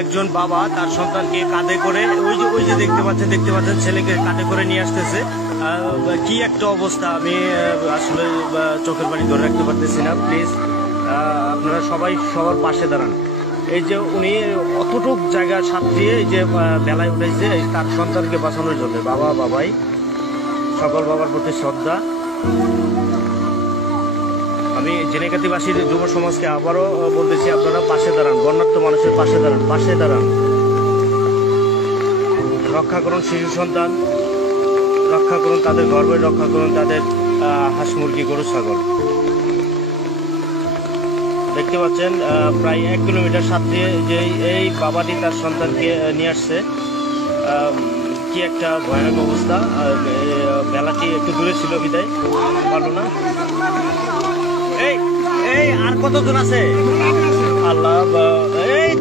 একজন বাবা তার সন্তানকে কাঁধে করে ওই যে দেখতে পাচ্ছেন ছেলেকে কাঁধে করে নিয়ে আসতেছে। কি একটা অবস্থা, আমি আসলে চোখের পানি ধরে রাখতে পারতেছি না। প্লিজ আপনারা সবাই সবার পাশে দাঁড়ান। এই যে উনি অতটুক জায়গা সাঁতরিয়ে এই যে বেলায় উঠেছে তার সন্তানকে বাঁচানোর জন্য। বাবাই সকল বাবার প্রতি শ্রদ্ধা। আমি ঝিনাইগাতীবাসীর যুব সমাজকে আবারও বলতেছি, আপনারা পাশে দাঁড়ান, বন্যার্ত মানুষের পাশে দাঁড়ান। রক্ষা করুন শিশু সন্তান, রক্ষা করুন তাদের গর্বে, রক্ষা করুন তাদের হাঁস মুরগি গরু ছাগল। দেখতে পাচ্ছেন প্রায় 1 কিলোমিটার সাঁতরিয়ে যে এই বাবাটি তার সন্তানকে নিয়ে আসছে। কি একটা ভয়ানক অবস্থা। বেলাটি একটু দূরে ছিল বিদায় পারলো না। এই আর কতজন আছে? আল্লাহ, এই